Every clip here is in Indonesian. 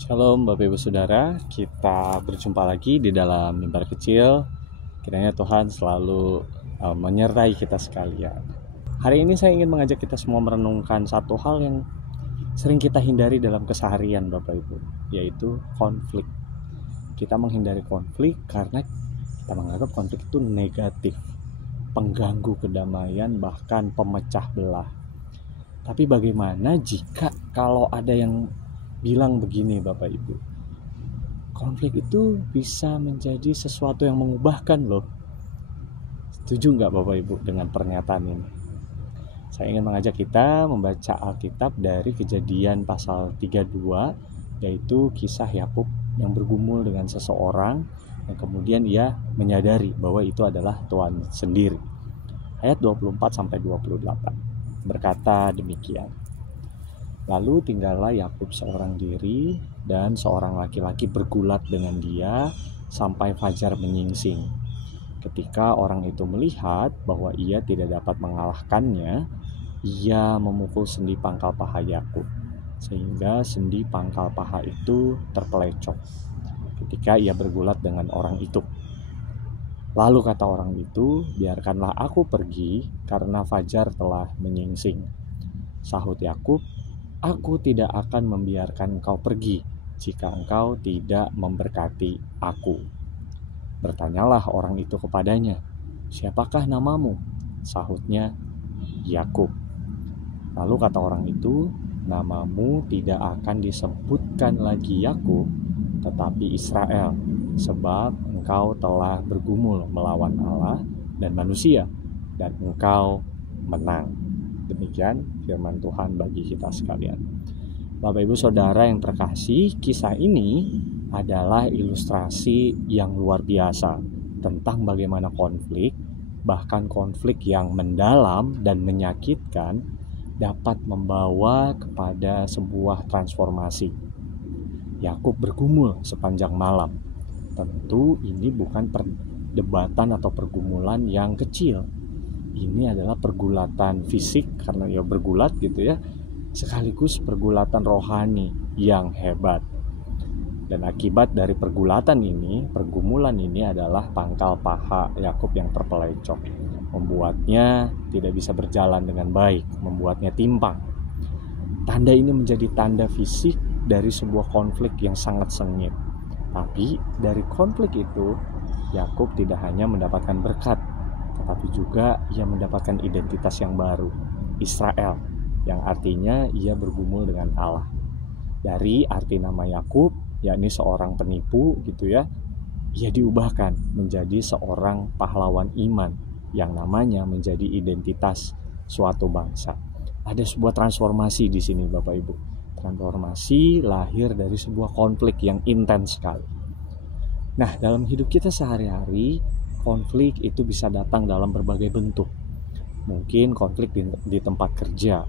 Shalom Bapak Ibu Saudara, kita berjumpa lagi di dalam mimbar kecil. Kiranya Tuhan selalu menyertai kita sekalian. Hari ini saya ingin mengajak kita semua merenungkan satu hal yang sering kita hindari dalam keseharian Bapak Ibu, yaitu konflik. Kita menghindari konflik karena kita menganggap konflik itu negatif, pengganggu kedamaian, bahkan pemecah belah. Tapi bagaimana jika kalau ada yang bilang begini Bapak Ibu, konflik itu bisa menjadi sesuatu yang mengubahkan loh. Setuju nggak Bapak Ibu dengan pernyataan ini? Saya ingin mengajak kita membaca Alkitab dari Kejadian pasal 32, yaitu kisah Yakub yang bergumul dengan seseorang dan kemudian ia menyadari bahwa itu adalah Tuhan sendiri. Ayat 24-28 berkata demikian. Lalu tinggallah Yakub seorang diri dan seorang laki-laki bergulat dengan dia sampai fajar menyingsing. Ketika orang itu melihat bahwa ia tidak dapat mengalahkannya, ia memukul sendi pangkal paha Yakub, sehingga sendi pangkal paha itu terpelecok ketika ia bergulat dengan orang itu. Lalu kata orang itu, biarkanlah aku pergi karena fajar telah menyingsing. Sahut Yakub, aku tidak akan membiarkan engkau pergi jika engkau tidak memberkati aku. Bertanyalah orang itu kepadanya, siapakah namamu? Sahutnya, Yakub. Lalu kata orang itu, namamu tidak akan disebutkan lagi Yakub, tetapi Israel, sebab engkau telah bergumul melawan Allah dan manusia, dan engkau menang. Demikian firman Tuhan bagi kita sekalian. Bapak Ibu Saudara yang terkasih, kisah ini adalah ilustrasi yang luar biasa tentang bagaimana konflik, bahkan konflik yang mendalam dan menyakitkan, dapat membawa kepada sebuah transformasi. Yakub bergumul sepanjang malam. Tentu ini bukan perdebatan atau pergumulan yang kecil. Ini adalah pergulatan fisik karena ia bergulat gitu ya, sekaligus pergulatan rohani yang hebat. Dan akibat dari pergulatan ini, pergumulan ini adalah pangkal paha Yakub yang terpelecok, membuatnya tidak bisa berjalan dengan baik, membuatnya timpang. Tanda ini menjadi tanda fisik dari sebuah konflik yang sangat sengit. Tapi dari konflik itu, Yakub tidak hanya mendapatkan berkat, tetapi juga ia mendapatkan identitas yang baru, Israel, yang artinya ia bergumul dengan Allah. Dari arti nama Yakub, yakni seorang penipu gitu ya, ia diubahkan menjadi seorang pahlawan iman yang namanya menjadi identitas suatu bangsa. Ada sebuah transformasi di sini Bapak Ibu. Transformasi lahir dari sebuah konflik yang intens sekali. Nah, dalam hidup kita sehari-hari, konflik itu bisa datang dalam berbagai bentuk. Mungkin konflik di tempat kerja,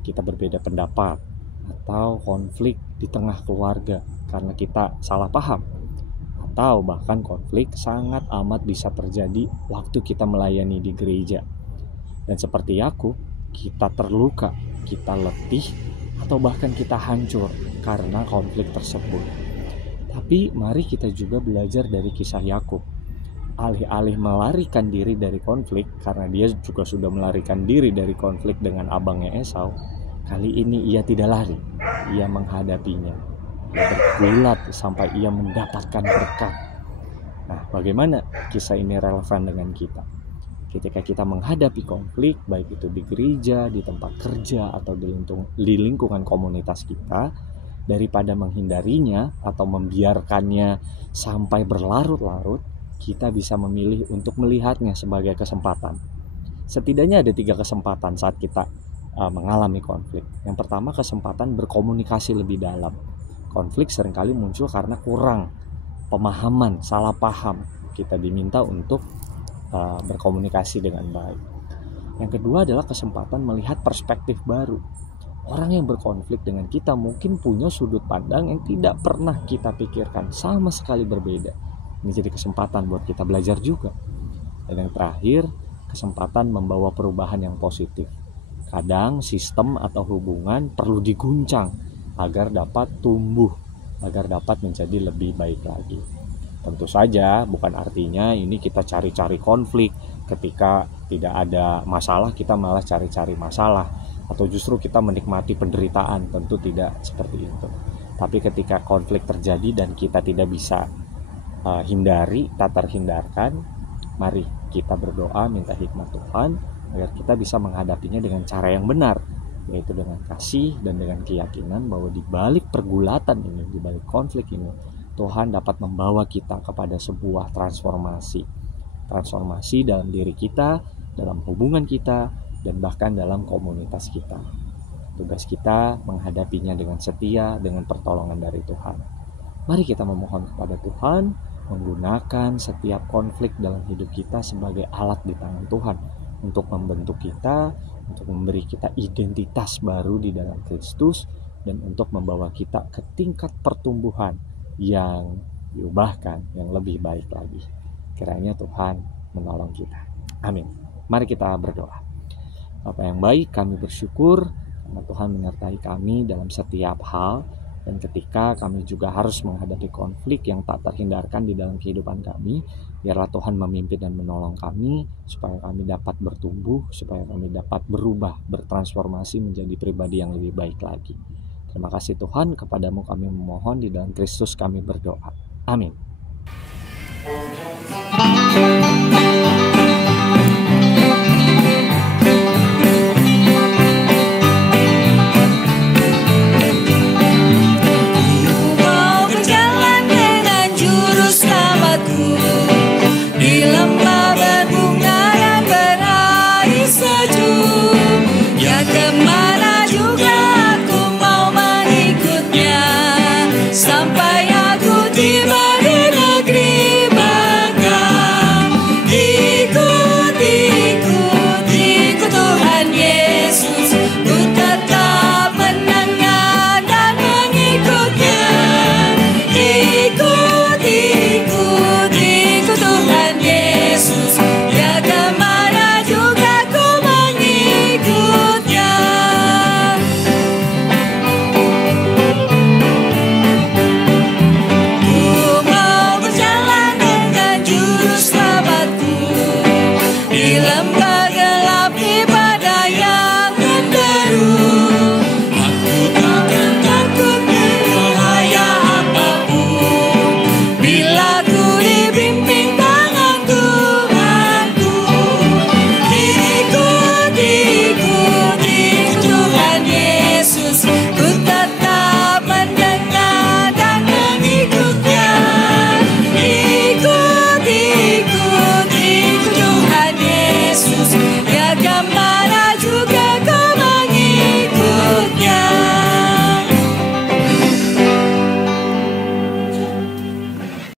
kita berbeda pendapat, atau konflik di tengah keluarga karena kita salah paham, atau bahkan konflik sangat amat bisa terjadi waktu kita melayani di gereja. Dan seperti Yakub, kita terluka, kita letih, atau bahkan kita hancur karena konflik tersebut. Tapi mari kita juga belajar dari kisah Yakub. Alih-alih melarikan diri dari konflik, karena dia juga sudah melarikan diri dari konflik dengan abangnya Esau, kali ini ia tidak lari, ia menghadapinya. Ia bergulat sampai ia mendapatkan berkat. Nah, bagaimana kisah ini relevan dengan kita? Ketika kita menghadapi konflik, baik itu di gereja, di tempat kerja, atau di lingkungan komunitas kita, daripada menghindarinya atau membiarkannya sampai berlarut-larut, kita bisa memilih untuk melihatnya sebagai kesempatan. Setidaknya ada 3 kesempatan saat kita mengalami konflik. Yang pertama, kesempatan berkomunikasi lebih dalam. Konflik seringkali muncul karena kurang pemahaman, salah paham. Kita diminta untuk berkomunikasi dengan baik. Yang kedua adalah kesempatan melihat perspektif baru. Orang yang berkonflik dengan kita mungkin punya sudut pandang yang tidak pernah kita pikirkan, sama sekali berbeda. Ini jadi kesempatan buat kita belajar juga. Dan yang terakhir, kesempatan membawa perubahan yang positif. Kadang sistem atau hubungan perlu diguncang agar dapat tumbuh agar dapat menjadi lebih baik lagi. Tentu saja bukan artinya ini kita cari-cari konflik, ketika tidak ada masalah kita malah cari-cari masalah, atau justru kita menikmati penderitaan. Tentu tidak seperti itu. Tapi ketika konflik terjadi dan kita tidak bisa hindari, tak terhindarkan, mari kita berdoa minta hikmat Tuhan agar kita bisa menghadapinya dengan cara yang benar, yaitu dengan kasih dan dengan keyakinan bahwa di balik pergulatan ini, di balik konflik ini, Tuhan dapat membawa kita kepada sebuah transformasi dalam diri kita, dalam hubungan kita, dan bahkan dalam komunitas kita. Tugas kita menghadapinya dengan setia, dengan pertolongan dari Tuhan. Mari kita memohon kepada Tuhan, menggunakan setiap konflik dalam hidup kita sebagai alat di tangan Tuhan untuk membentuk kita, untuk memberi kita identitas baru di dalam Kristus, dan untuk membawa kita ke tingkat pertumbuhan yang diubahkan, yang lebih baik lagi. Kiranya Tuhan menolong kita. Amin. Mari kita berdoa. Bapa yang baik, kami bersyukur karena Tuhan menyertai kami dalam setiap hal, dan ketika kami juga harus menghadapi konflik yang tak terhindarkan di dalam kehidupan kami, biarlah Tuhan memimpin dan menolong kami supaya kami dapat bertumbuh, supaya kami dapat berubah, bertransformasi menjadi pribadi yang lebih baik lagi. Terima kasih Tuhan, kepadamu kami memohon, di dalam Kristus kami berdoa. Amin.